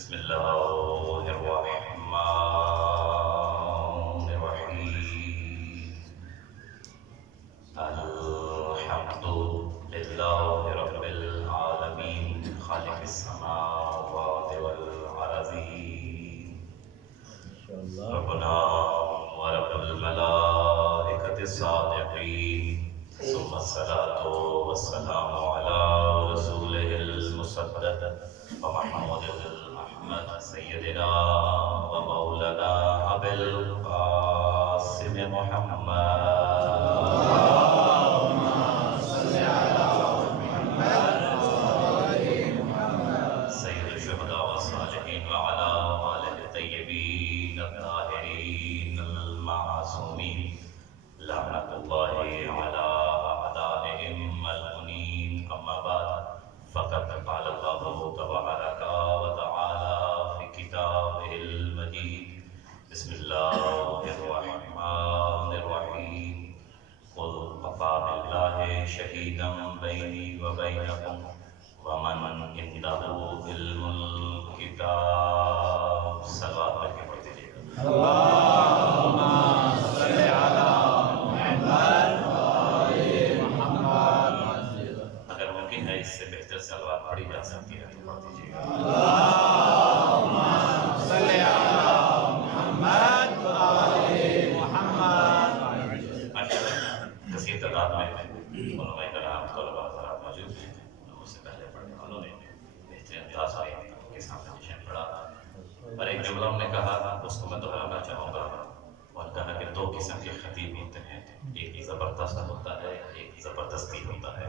بسم اللہ الرحمن الرحیم الحمد للہ رب العالمین خالق السماوات والارضین ربنا ورب الملائکۃ الصادقین ثم الصلاة والسلام علی رسولہ المصدق ومحمد الأحمد سيدنا ومولانا أبي القاسم محمد اللهم صل على محمد وآل محمد سيد الشهداء والصالحين وعلى آله الطيبين الطاهرين المعصومين لعنة الله على أعدائهم الملعونين أما بعد فقد قال الله تبارك وتعالى في كتابه المجيد بسم الله الرحمن الرحيم قل كفى بالله شهيدا بيني وبينكم ومن عنده علم الكتاب صلوات پڑھتے جائیے اللهم صل على محمد وآل محمد اگر ممکن ہے اس سے بہتر صلوات پڑھی جا سکتی ہے تو پڑھ دیجیے اللهم صل على محمد وآل محمد ماشاءاللہ کثیر تعداد میں علماء کرام طلباء حضرات موجود ہیں مجھ سے پہلے پڑھنے والوں نے بہترین انداز میں کے سامنے جشن پڑھا اور ایک جملہ ہم نے کہا اس کو میں دہرانا چاہوں گا اور کہا کہ دو قسم کے خطیب ہوتے ہیں ایک زبردست ہوتا ہے ایک زبردستی ہوتا ہے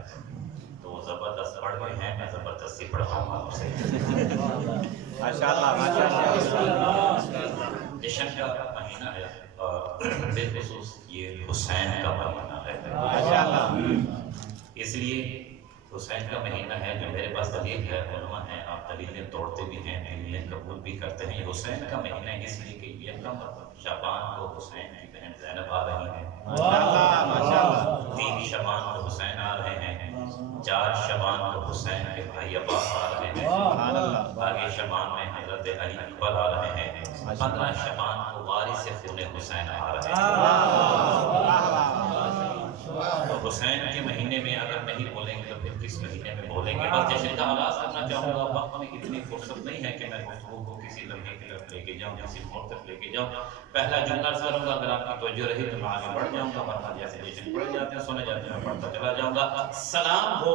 تو وہ زبردست پڑھ رہے ہیں میں زبردستی پڑھاؤں گا آپ سے ماشاءاللہ جشن کا مہینہ ہے اور بالخصوص یہ حسین کا مہینہ ہے اس لیے حسین کا مہینہ ہے جو میرے پاس دلیل ہے علماء ہیں آپ دلیلیں توڑتے بھی ہیں دلیلیں قبول بھی کرتے ہیں یہ حسین کا مہینہ ہے اس لیے کہ یکم شعبان کو حسین کی بہن زینب آ رہی ہیں 3 شعبان کو حسین آ رہے ہیں 4 شعبان کو حسین کے بھائی عباس آ رہے ہیں آگے شعبان میں حضرت علی اکبر آ رہے ہیں 15 شعبان کو وارث خون حسین آ رہے ہیں تو حسین کے مہینے میں اگر نہیں بولیں گے تو پھر کس مہینے میں بولیں گے بس جشن کا آغاز کرنا چاہوں گا وقت میں اتنی فرصت نہیں ہے کہ میں گفتگو کو کسی لمحے کی طرف لے کے جاؤں کسی موڑ تک لے کے جاؤں پہلا جملہ عرض کروں گا اگر آپ کی توجہ رہی تو میں آگے بڑھ جاؤں گا ورنہ جیسے جشن پڑھ جاتے ہیں سنے جاتے ہیں پڑھتا چلا جاؤں گا سلام ہو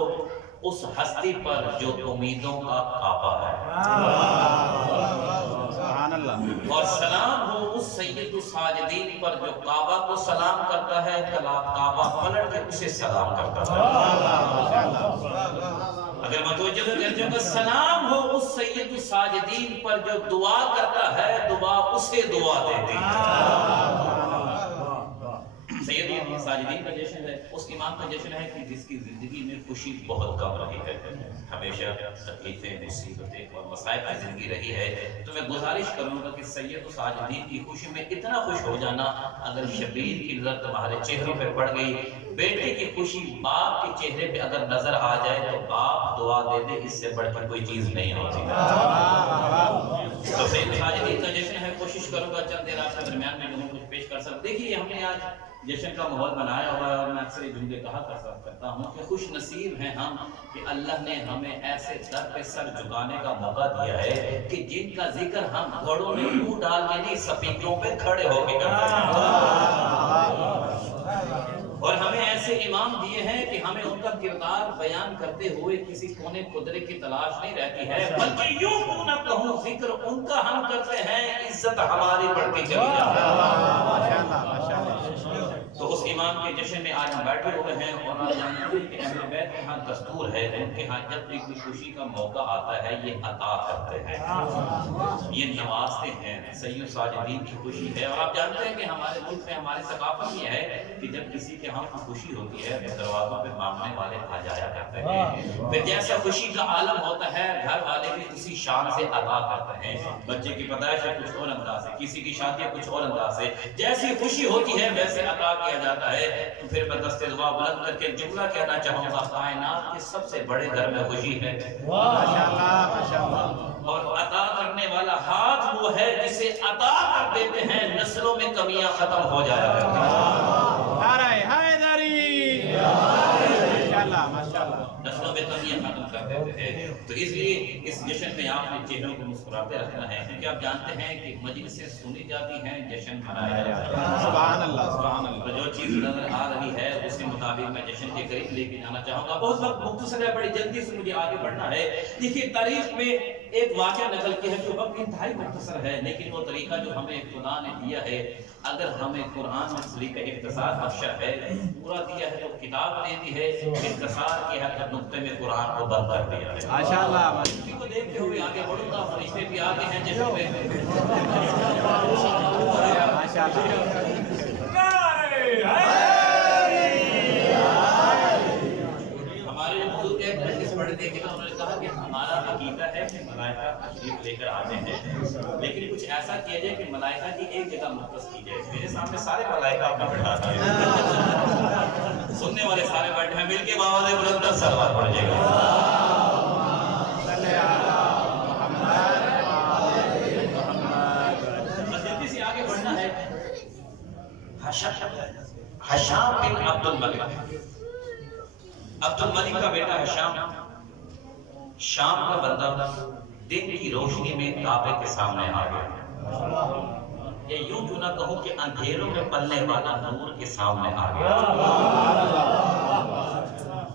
اس ہستی پر جو امیدوں کا کعبہ ہے اور سلام ہو اس سید الساجدین پر جو کعبہ کو سلام کرتا ہے کعبہ پلٹ کے اسے سلام کرتا ہے اگر متوجہ کر جاؤں گا سلام ہو اس سید الساجدین پر جو دعا کرتا ہے دعا اسے دعا دیتی ہے سید الساجدین کا جشن ہے اس امام کا جشن ہے کہ جس کی زندگی میں خوشی بہت کم رہی ہے ہمیشہ تکلیفیں مصیبتیں اور مصائب کی زندگی رہی ہے تو میں گزارش کروں گا کہ سید الساجدین کی خوشی میں اتنا خوش ہو جانا اگر شبیر کی نظر تمہارے چہروں پہ پڑ گئی بیٹے کی خوشی باپ کے چہرے پہ اگر نظر آ جائے تو باپ دعا دے دے اس سے بڑھ کر کوئی چیز نہیں ہوتی تو سید الساجدین کا جشن ہے کوشش کروں گا چند دیر آپ کے درمیان میں لوگوں کو پیش کر سکتے دیکھیے ہم نے آج جشن کا ماحول بنایا ہوا ہے اور میں اکثر یہ جملے کہا کرتا ہوں کہ خوش نصیب ہیں ہم کہ اللہ نے ہمیں ایسے در پہ سر جھکانے کا موقع دیا ہے کہ جن کا ذکر ہم گھوڑوں میں منہ ڈال کے نہیں سپیکروں پہ کھڑے ہو کے کرتے ہیں اور ہمیں ایسے امام دیے ہیں کہ ہمیں ان کا کردار بیان کرتے ہوئے کسی کونے قدرے کی تلاش نہیں رہتی ہے بلکہ یوں کیوں نہ کہوں ذکر ان کا ہم کرتے ہیں عزت ہماری بڑھ کے چلی جاتی ہے تو اس امام کے جشن میں آج ہم بیٹھے ہوئے ہیں اور آپ جانتے ہیں کہ اہل بیت کے ہاں دستور ہے ان کے ہاں جب بھی کوئی خوشی کا موقع آتا ہے یہ عطا کرتے ہیں یہ نوازتے ہیں سید الساجدین کی خوشی ہے اور آپ جانتے ہیں کہ ہمارے ملک میں ہماری ثقافت یہ ہے کہ جب کسی کے ہاں خوشی ہوتی ہے تو دروازوں پہ مانگنے والے آ جایا کرتے ہیں پھر جیسا خوشی کا عالم ہوتا ہے گھر والے بھی اسی شان سے عطا کرتے ہیں بچے کی پیدائش ہے کچھ اور انداز سے کسی کی شادی ہے کچھ اور انداز سے جیسی خوشی ہوتی ہے ویسے عطا کیا جاتا ہے تو پھر میں دست دعا بلند کر کے جملہ کہنا چاہوں گا کائنات کے سب سے بڑے گھر میں خوشی ہے ماشاءاللہ ماشاءاللہ اور عطا کرنے وہ ہے جسے عطا کر دیتے ہیں، نسلوں میں کمیاں ختم ہو جایا کرتی ہیں۔ نعرہ حیدری، ماشاءاللہ، نسلوں میں کمیاں ختم کر دیتے ہیں۔ تو اس لیے اس جشن میں آپ نے چہروں کو مسکراتے رکھنا ہے، کیونکہ آپ جانتے ہیں کہ مجلسیں سنی جاتی ہیں، جشن منایا جاتا ہے۔ سبحان اللہ، سبحان اللہ۔ تو جو چیز نظر آ رہی ہے اس کے مطابق میں جشن کے قریب لے کے جانا چاہوں گا۔ بہت وقت مختصر ہے، بڑی جلدی سے مجھے آگے بڑھنا ہے۔ دیکھیے تاریخ میں ایک واقعہ نقل کیا ہے جو وقت انتہائی مختصر ہے، لیکن وہ طریقہ جو ہمیں خدا نے دیا ہے، اگر ہمیں قرآن میں طریقہ اختصار بخشا ہے، پورا دیا ہے تو کتاب دے دی ہے، اختصار کیا ہے تو نقطے میں قرآن کو بند کر دیا ہے۔ ماشاءاللہ، اسی کو دیکھتے ہوئے آگے بڑھوں گا، فرشتے بھی آگے ہیں جشن میں۔ ہمارے بزرگ ایک مجلس پڑھ دے کے انہوں نے کہا کہ ہمارا عقیدہ ہے کہ ملائکہ تشریف لے کر آتے ہیں، لیکن کچھ ایسا کیا جائے کہ ملائکہ کی ایک جگہ مختص کی جائے۔ میرے سامنے سارے ملائکہ آپ نے بٹھا دیے، سننے والے سارے بیٹھے ہیں، مل کے بابا بلند صلوات پڑھ جائے گا۔ جلدی سے آگے بڑھنا ہے۔ حشام بن عبد الملک، عبد الملک کا بیٹا حشام شام کا بندہ دن کی روشنی میں کعبے کے سامنے آ گیا، یا یوں کیوں نہ کہوں کہ اندھیروں میں پلنے والا نور کے سامنے آ گیا،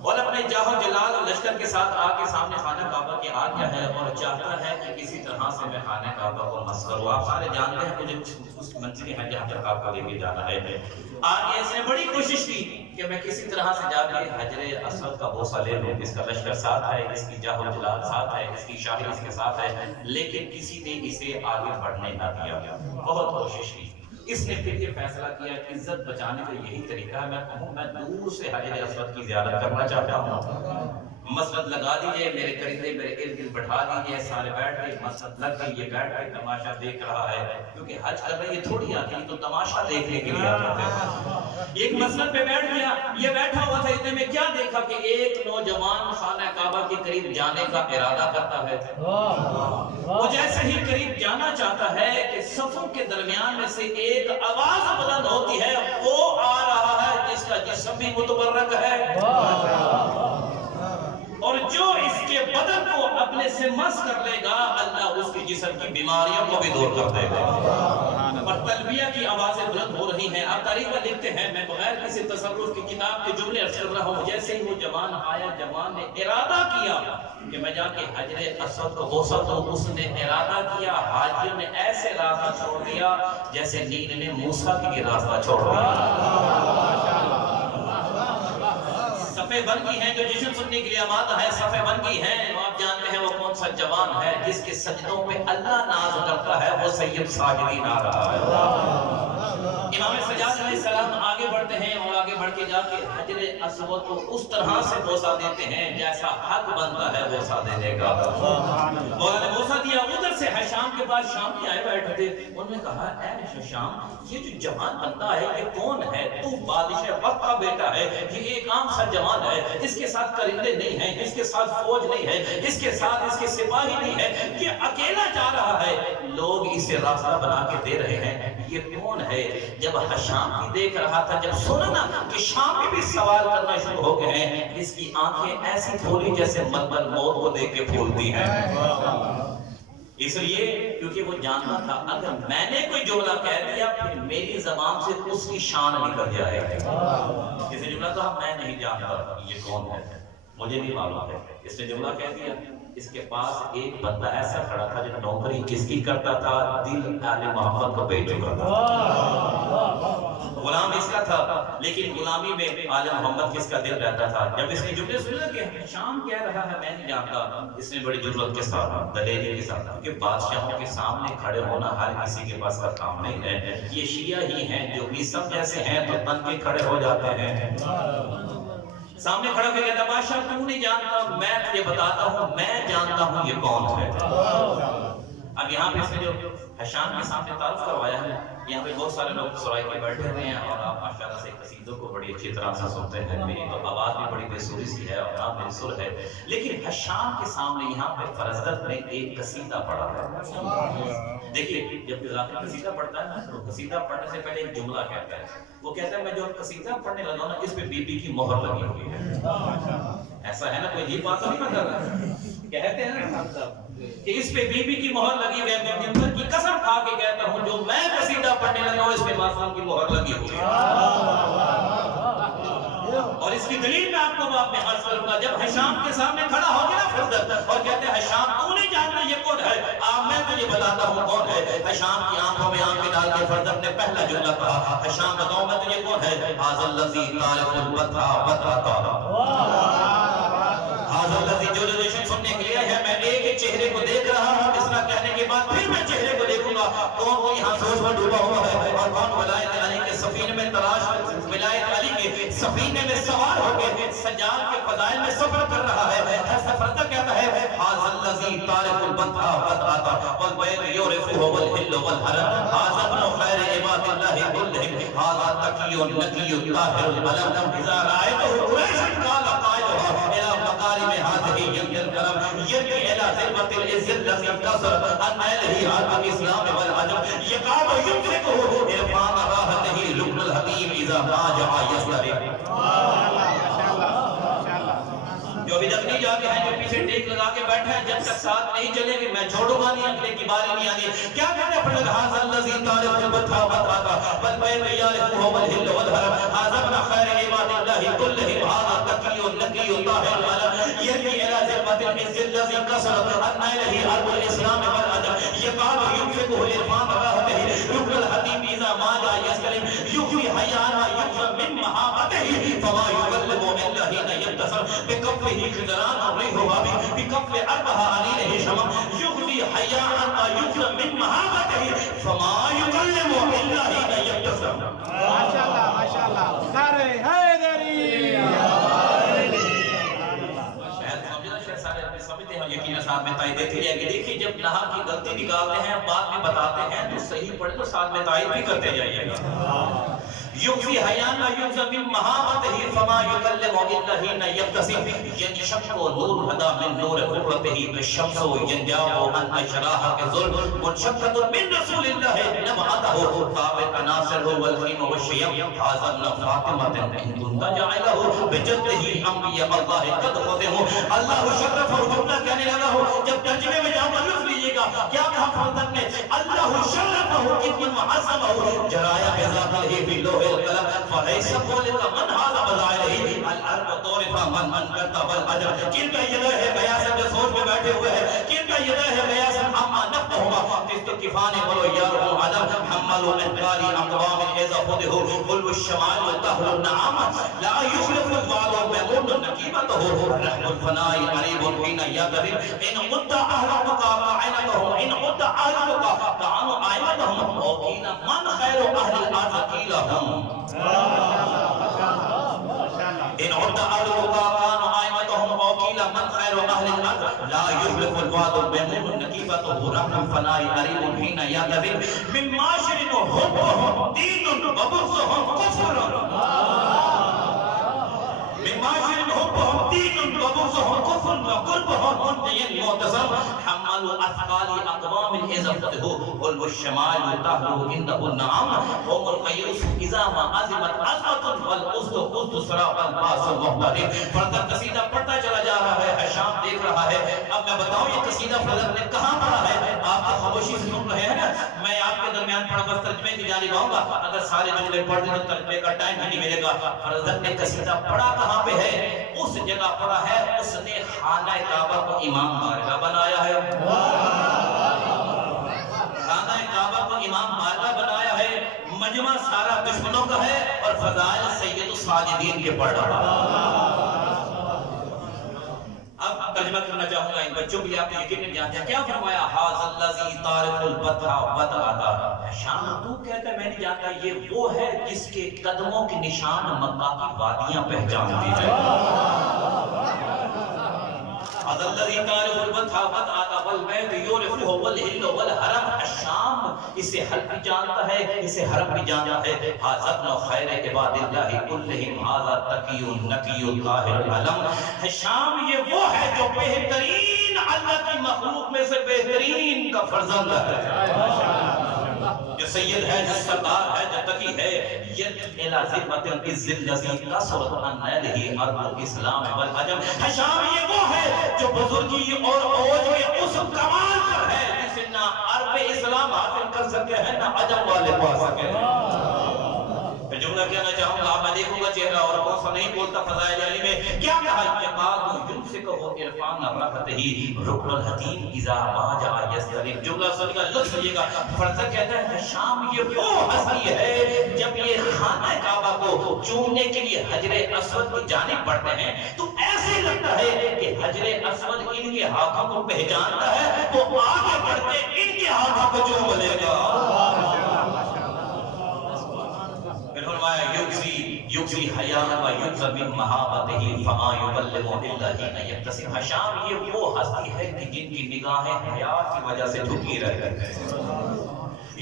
اور اپنے جاہ و جلال اور لشکر کے ساتھ آ کے سامنے خانہ کعبہ کے آ گیا ہے اور چاہتا ہے کہ کسی طرح سے میں خانہ کعبہ کو مس کروں۔ آپ سارے جانتے ہیں مجھے اس منزل ہے جہاں تک آپ کو لے کے جانا ہے۔ آگے اس نے بڑی کوشش کی کہ میں کسی طرح سے جا کے حجر اسود کا بوسہ لے لوں، اس کا لشکر ساتھ ہے، اس کی جاہ و جلال ساتھ ہے، اس کی شاہی اس کے ساتھ ہے، لیکن کسی نے اسے آگے بڑھنے نہ دیا۔ بہت کوشش کی، اس نے پھر یہ فیصلہ کیا کہ عزت بچانے کا یہی طریقہ ہے، میں کہوں میں دور سے حجر اسود کی زیارت کرنا چاہتا ہوں، مسجد لگا دیجئے، میرے قریبے میرے ارد گرد بٹھا دیجئے، سارے بیٹھ گئے، مسجد لگ گئی، یہ بیٹھ کے تماشا دیکھ رہا ہے، کیونکہ حج کر رہے یہ تھوڑی آتی ہے تو تماشا دیکھنے کے لیے آتے ہیں۔ ایک مسجد پہ بیٹھ گیا، یہ بیٹھا ہوا تھا، اتنے میں کیا دیکھا کہ ایک نوجوان خانہ کعبہ کے قریب جانے کا ارادہ کرتا ہے۔ وہ جیسے ہی قریب جانا چاہتا ہے کہ صفوں کے درمیان میں سے ایک آواز بلند ہوتی ہے، وہ آ رہا ہے جس کا جسم بھی متبرک ہے اور جو اس کے بدن کو اپنے سے مس کر لے گا، اللہ اس کے جسم کی بیماریوں کو بھی دور کر دے گا۔ اور تلبیہ کی آوازیں بلند ہو رہی ہیں۔ آپ تاریخ میں لکھتے ہیں، میں بغیر کسی تصرف کی کتاب کے جملے عرض کر رہا ہوں، جیسے ہی وہ جوان آیا، جوان نے ارادہ کیا کہ میں جا کے حجر اسود کو بوسہ دوں، اس نے ارادہ کیا، حاجیوں نے ایسے راستہ چھوڑ دیا جیسے نیل نے موسیٰ کے لیے راستہ چھوڑ دیا۔ صفے بن گئی ہیں جو جشن سننے کے لیے آمادہ ہے، صفے بن گئی ہیں۔ آپ جانتے ہیں وہ کون سا جوان ہے جس کے سجدوں پہ اللہ ناز کرتا ہے، وہ سید ساجدین آ رہا ہے۔ امام سجاد علیہ السلام آگے بڑھتے ہیں اور آگے بڑھ کے جا کے حجر اسود کو اس طرح سے بوسہ دیتے ہیں جیسا حق بنتا ہے بوسہ دینے کا۔ مولا نے بوسہ دیا، ادھر سے حشام کے پاس شامی آئے بیٹھے تھے، انہوں نے کہا اے حشام، یہ جو جوان بندہ ہے یہ کون ہے؟ تو بادشاہ وقت کا بیٹا ہے، یہ ایک عام سا جوان ہے، اس کے ساتھ کرندے نہیں ہیں، اس کے ساتھ فوج نہیں ہے، اس کے ساتھ اس کے سپاہی نہیں ہے، یہ اکیلا جا رہا ہے، لوگ اسے راستہ بنا کے دے رہے ہیں، یہ کون ہے؟ جب حشام بھی دیکھ رہا تھا، جب سنا نا کہ شامی بھی سوال کرنا شروع ہو گئے ہیں، اس کی آنکھیں ایسی کھولی جیسے ملبل موت کو دیکھ کے پھولتی ہیں۔ اس لیے کیونکہ وہ جانتا تھا اگر میں نے کوئی جملہ کہہ دیا پھر میری زبان سے اس کی شان نکل جائے گا۔ اس نے جملہ کہا میں نہیں جانتا یہ کون ہے، مجھے نہیں معلوم ہے۔ اس نے جملہ کہہ دیا، اس کے پاس ایک بندہ ایسا کھڑا تھا جو نوکری کس کی کرتا تھا؟ دل آل محمد کو بیچ چکا تھا، غلام اس کا تھا، لیکن غلامی میں آل محمد کس کا دل رہتا تھا۔ جب اس نے جملے سنا کہ شام کہہ رہا ہے میں نہیں جانتا، اس نے بڑی جرأت کے ساتھ، دلیری کے ساتھ، کیونکہ بادشاہوں کے سامنے کھڑے ہونا ہر کسی کے پاس کا کام نہیں ہے۔ یہ شیعہ ہی ہیں جو بھی سب جیسے ہیں تو تن کے کھڑے ہو جاتے ہیں، سامنے کھڑا کے کہتا بادشاہ تو نہیں جانتا، میں تجھے بتاتا ہوں میں جانتا ہوں یہ کون ہے۔ اب اب یہاں پہ اس نے جو حشام کے سامنے تعارف کروایا ہے، یہاں پہ بہت سارے لوگ سرائی کے بیٹھے ہوئے ہیں اور آپ ماشاءاللہ سے قصیدوں کو بڑی اچھی طرح سے سنتے ہیں. میری تو آواز بھی بڑی بے سری سی ہے اور آپ میری سر ہے، لیکن حشام کے سامنے یہاں پہ فرزدق نے ایک قصیدہ پڑھا ہے. دیکھیے جب قذافی قصیدہ پڑھتا ہے نا تو قصیدہ پڑھنے سے پہلے ایک جملہ کہتا ہے، وہ کہتا ہے میں جو قصیدہ پڑھنے لگا نا اس پہ بی بی کی مہر لگی ہوئی ہے. ایسا ہے نا، کوئی عجیب بات نہیں کر رہا، کہتے ہیں نا کہ اس پہ بی بی کی مہر لگی ہوئی ہے. میں ممبر کی قسم کھا کے کہتا ہوں جو میں قصیدہ پڑھنے لگا ہوں اس پہ معصوم کی مہر لگی ہوئی ہے. اور اس کی دلیل میں آپ کو آپ میں عرض کروں گا، جب حشام کے سامنے کھڑا ہو گیا نا فرزدق اور کہتے ہیں حشام تو نہیں جانتا یہ کون ہے، آپ میں تجھے بتاتا ہوں کون ہے. حشام کی آنکھوں میں آنکھ ڈال کے فرزدق نے پہلا جملہ کہا، حشام بتاؤں میں تجھے کون ہے، ھذا الذی تعرف البتہ بتہ. ھذا الذی جو ریلیشن سننے کے لیے ہے، میں ایک چہرے کو دیکھ رہا ہوں، اس طرح کہنے کے بعد پھر میں چہرے کو دیکھوں گا کون وہ یہاں سوچ میں ڈوبا ہوا ہے اور کون ولایت علی کے سفینے میں تلاش، ولایت علی کے سفینے میں سوار ہو کے سجاد کے فضائل میں سفر کر رہا ہے. سفر کہتا ہے ھذا الذی تعرف البتہ بتہ والبین یعرفہ والحل والحرم ھذا ابن خیر عباد اللہ کلہم ھذا تقی نقی طاہر العلم اذا رأیتہ قریش قال قائلها الى مقارب هذه يد الكرم يرجع الى ذمة العز الذي انتصر ان اهله عاد الاسلام والعجم يقام يدركه عرفان راحته ركن الحكيم اذا ما جاء يسلم. جو ابھی تک نہیں جاتے ہیں، جو پیچھے ٹیک لگا کے بیٹھے ہیں، جب تک ساتھ نہیں چلے گی میں چھوڑوں گا نہیں، اگلے کی باری نہیں آنی. کیا کہتے ہیں فرزدق، ھذا الذی تعرف البتہ بتہ والبین یعرفہ والحل والحرم ھذا ابن خیر عباد اللہ کلہم ھذا تقی نقی طاہر العلم یرجع الی ذمة العز الذی انتصر ان اهله عرب الاسلام والعجم یقام ينفقه عرفان راحته ركن الحکیم اذا ما جاء يسلم یحیی حیانا یحیی من محابته فما یکلم الا حین ينتصر بکفه خضران الریح وابی بکف اربها علیہ شمم یغنی حیاء یغن من محابته فما یکلم الا حین یبتسم. ماشاءاللہ ماشاءاللہ. نعرہ حیدری. سمجھتے ہیں یقین ساتھ میں تائید دیتے ہیں کہ دیکھیں جب نہا کی غلطی نکالتے ہیں بعد میں بتاتے ہیں تو صحیح پڑھے تو ساتھ میں تائید بھی کرتے جائیے گا. یوفی حیانا یوفی من محابته فما یکلم الا حین یبتسم ینشق نور ہدا من نور قرته الشمس ینجاء عن اشراح الظلم منشقۃ من رسول اللہ نبعته ثابت ناصر والحین والشیم ھذا ابن فاطمہ ان كنت جعله بجده انبیاء اللہ قد خذه اللہ شرفہ. جملہ کہنے لگا ہو جب ترجمے میں جاؤ لکھ لیجیے گا کیا کہا فرزدق نے، اللہ شرفہ کتنا معظمہ جرایا بذاتہ فی لوح القلم فلیس قولک من ھذا بظاہرہ الارض طورفہ من کرتا والعجم. کن کا یہ ہے بیاسن جو سوچ میں بیٹھے ہوئے ہیں، کن کا یہ ہے بیاسن اما نفہما تست کفانے بلو یارو عدم حملو انکاری اقوام ایزا خودہو قلو الشمال وطہر النعام لا یخلف الوالو بیغن نکیبتہو رحم الفنائی قریب حین یادرین ان قد اہلکا قائنتہم ان قد اہلکا کعنو آئمتہم وقیل من خیر اہل الارض قیلہم ان عد اہلکا کعنو آئمتہم وقیل من خیر اہل الارض لا یخلف الوالو بیغن نکیبتہو رحم الفنائی قریب حین یادرین من معاشر حبہم دین وبغضہم کفر من معاشر حبہم دین وبغضہم کفر وقربہم منتین معتصم حملوا اثقال اقوام اذا فتحوا قلب الشمال وطهروا عنده النعام هم القيوس اذا ما عزمت عزمة والقصد قصد صراط الباس المحترم. فرزدق قصیدہ پڑھتا چلا جا رہا ہے، حشام دیکھ رہا ہے. اب میں بتاؤں یہ قصیدہ فرزدق نے کہاں پڑھا ہے، آپ تو خاموشی سے سن رہے ہیں نا، میں آپ کے درمیان پڑھا بس ترجمے کی جانب آؤں گا. اگر سارے جملے پڑھ دیں تو ترجمے کا ٹائم ہی نہیں ملے گا. فرزدق نے قصیدہ پڑھا کہاں پہ ہے، اس جگہ پڑھا ہے اس نے خانہ کعبہ کو امام بارگاہ بنایا ہے. خانہ کعبہ کو امام بارگاہ بنایا ہے. مجمع سارا دشمنوں کا ہے اور فضائل سید الساجدین کے پڑھ رہا. اب ترجمہ کرنا چاہوں گا، ان بچوں بھی آپ یقین نہیں جانتے کیا فرمایا. ھذا الذی تعرف البتہ بتہ. شام تو کہتا ہے میں نہیں جانتا یہ وہ ہے جس کے قدموں کے نشان مکہ کی وادیاں پہچانتی ہیں. ھذا الذی تعرف البتہ بتہ والبيت يعرفه والهل والحرم. الشام اسے حل بھی جانتا ہے، اسے حرم بھی جانتا ہے. هذا ابن خیر عباد اللہ كلهم هذا تقی نقی طاہر العلم. شام یہ وہ ہے جو بہترین اللہ کی مخلوق میں سے بہترین کا فرزند ہے، جو سید ہے، جو سردار ہے، جو تقی ہے. الى ذمت العز الذی کثرت عن نالہ ارض الاسلام والعجم. شام یہ وہ ہے جو بزرگی اور عوج میں اس کمال پر ہے جسے نہ عرب اسلام حاصل کر سکے ہیں نہ عجم والے پا سکے ہیں. میں جملہ کہنا چاہوں گا، میں دیکھوں گا چہرہ اور کون سا نہیں بولتا فضائل علی میں کیا کہا. یقاد یمسکہ عرفان رفتہ رکن الحکیم اذا ما جاء یستلم. جملہ سن کا لطف لیے گا. فرزہ کہتا ہے شام یہ وہ ہستی ہے جب یہ خانہ کعبہ کو چومنے کے لیے حجر اسود کی جانب بڑھتے ہیں تو ایسے لگتا ہے کہ حجر اسود ان کے ہاتھوں کو پہچانتا ہے، وہ آگے بڑھتے ان کے ہاتھوں کو چوم لے گا. یکسی حیاء و یکز من محابتہ فما یبلغ الا حین یبتسم. شام یہ وہ ہستی ہے کہ جن کی نگاہیں حیا کی وجہ سے جھکی رہتی ہیں.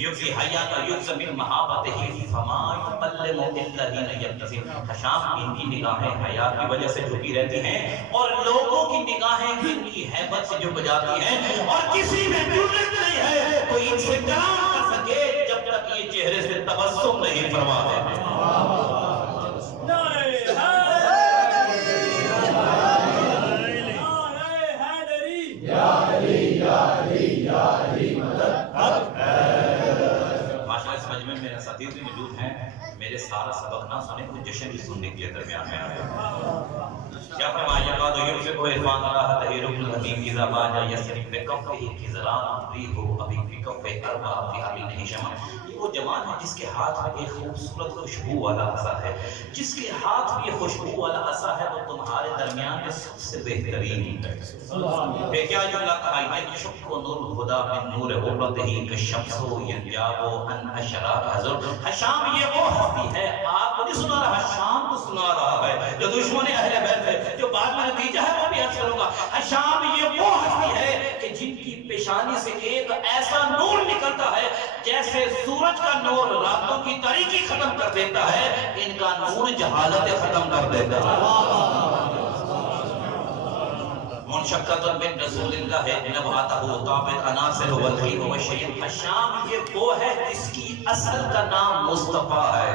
یکسی حیاء و یکز من محابتہ فما یبلغ الا حین یبتسم. شام ان کی نگاہیں حیا کی وجہ سے جھکی رہتی ہیں اور لوگوں کی نگاہیں ان کی ہیبت سے جھک جاتی ہیں اور کسی میں جرأت نہیں ہے کوئی ان سے کلام کر سکے جب تک یہ چہرے سے تبسم نہیں فرما دیتے. ماشاءاللہ اس مجمع میں میرے اساتذہ بھی موجود ہیں. میرے سارا سبق نہ سنے تو جشن بھی سننے کے لیے درمیان میں آئے. کیا فرمایا یقاد یمسکہ عرفان رفتہ رکن الحکیم اذا ما جاء یستلم بکفہ خضران ریح ابی بکفہ اربع فی ابی شمع. وہ جوان ہے جس کے ہاتھ میں ایک خوبصورت خوشبو والا عصا ہے. جس کے ہاتھ میں یہ خوشبو والا عصا ہے وہ تمہارے درمیان میں سب سے بہترین ہے. پھر کیا جملہ کہا ہے کہ شک و نور خدا من نور غربتہ کالشمس ینجاب عن اشراق حضر. شام یہ وہ ہستی ہے، آپ کو نہیں سنا رہا، شام کو سنا رہا ہے جو دشمن اہل بیت ہے، جو بعد میں نتیجہ ہے وہ بھی عرض کروں گا. شام یہ وہ ہستی ہے کہ جن کی پیشانی سے ایک ایسا نور نکلتا ہے جیسے سورج کا نور راتوں کی تاریکی ختم کر دیتا ہے، ان کا نور جہالت ختم کر دیتا ہے. منشقۃ من رسول اللہ نبعتہ طابت عناصر والخیر والشیء. شام یہ وہ ہے جس کی اصل کا نام مصطفیٰ ہے.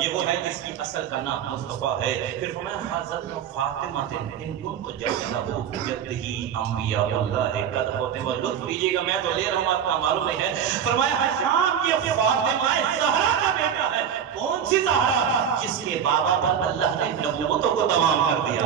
یہ وہ ہے جس کی اصل کا نام مصطفیٰ ہے. پھر فرمایا حضرت فاطمہ ان کنت جدہ جدہ انبیاء اللہ قد ہوتے. لطف لیجیے گا، میں تو لے رہا ہوں، آپ کا معلوم نہیں ہے. فرمایا شام یہ فاطمہ زہرا کا بیٹا ہے. کون سی زہرا؟ جس کے بابا پر اللہ نے نبوتوں کو تمام کر دیا.